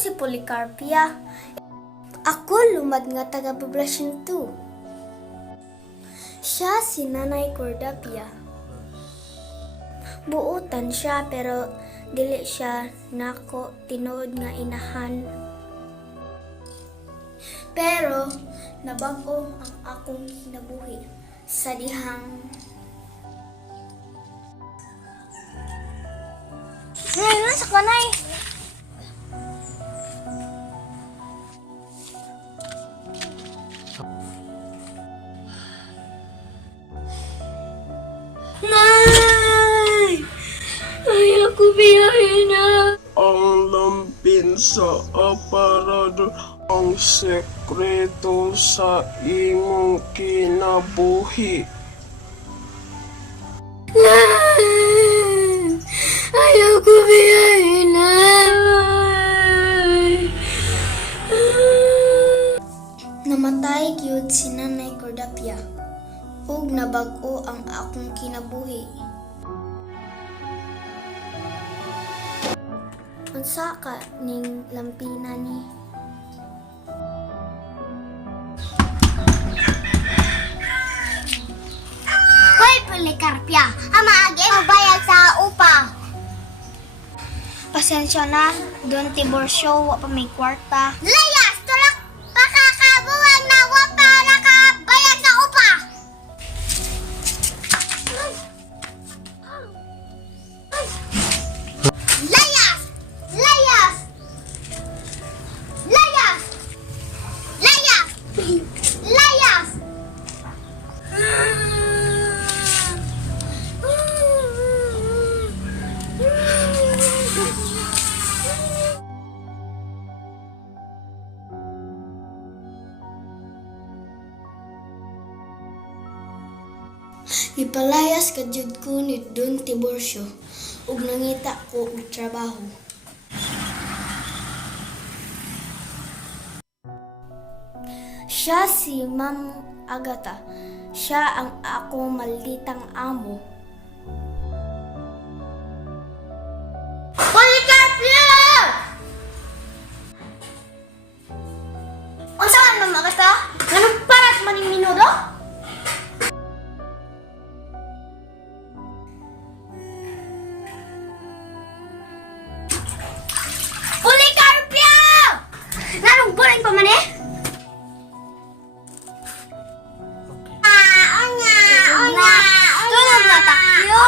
si Policarpia. Ako lumad nga taga Poblacion 2. Siya si Nanay Cordapia. Buutan siya pero dili siya nako tinuod nga inahan. Pero nabag-o ang akong kinabuhi sa dihang Nay, sa kanay. Nay! Ayaw ko biyahe na. Ang lampin sa aparador, ang sekreto sa imong kinabuhi. Ayaw ko biyahe na. Namatay gyud si Nanay Cordapia ug nabag-o ang akong kinabuhi. Unsa ka ning lampina ni? Hoy, Policarpia! Amaagi mo bayad sa upa! Pasensya na, Don Tiburcio, wa pa may kwarta. Layas! Tulak! Pakakabuwag na wa para ka bayad sa upa! Layas! Layas! Layas! Layas! Layas! Ipalayas ka jud ko ni Don Tiburcio ug nangita ko og trabaho. Siya si Ma'am Agata. Siya ang akong malditang amo. Policarpia! Unsa man Ma'am Agata? Nganong parat man ning minudo? Policarpia! Nanong bulan pa man eh? Tulog na takyo.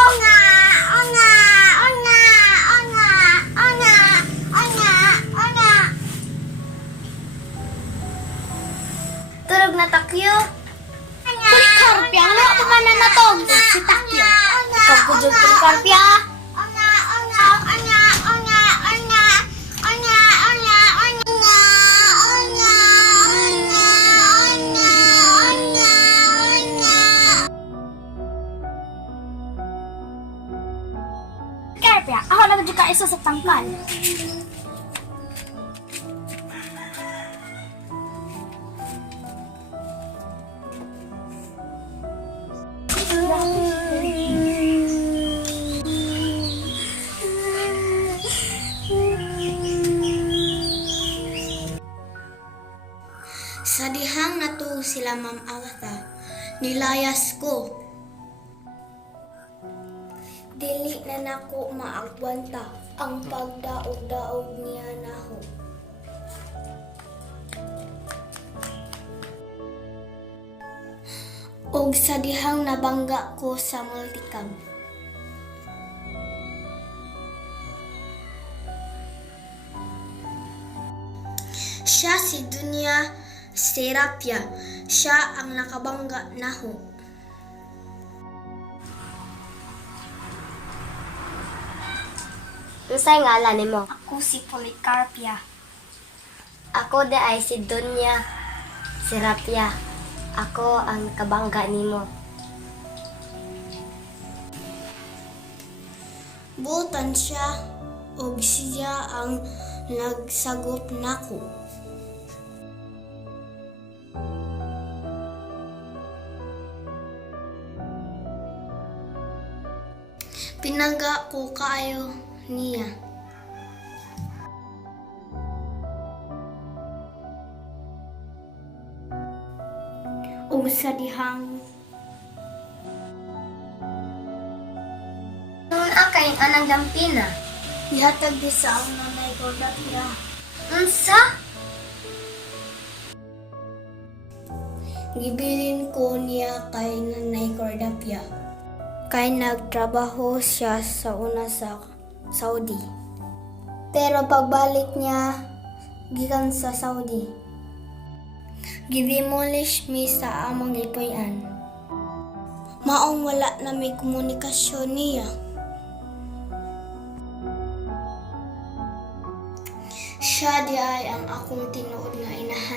Tulog na takyo. Policarpia, ano ako man na natog? Si takyo. Ikaw ko dyan, Policarpia. Policarpia, ako na dyan ka isa sa tangkal. Sa dihang natuog sila Ma'am Agata, nilayas ko. Dili na nako maagwanta ang pagdaog-daog niya naho. Og sa dihang nabangga ko sa multicab. Siya si Dunya Serapia. Siya ang nakabangga naho. Unsay ngalan nimo? Ako si Policarpia. Ako de ay si Dunya Serapia. Ako ang kabangga nimo. Butan siya ug siya ang nagsagop nako. Pinaga ko kaayo niya. ug sa dihang Noon akay anang dampina. gihatag di sa ang nanay ko Tapia. Unsa? Gibilin ko niya kay Nanay Cordapia. Kay nagtrabaho siya sa una sa Saudi. Pero pagbalik niya gikan sa Saudi, gidemolish mi sa among gipuy-an. Maong wala na may komunikasyon niya. Siya di ay ang akong tinuod nga inahan.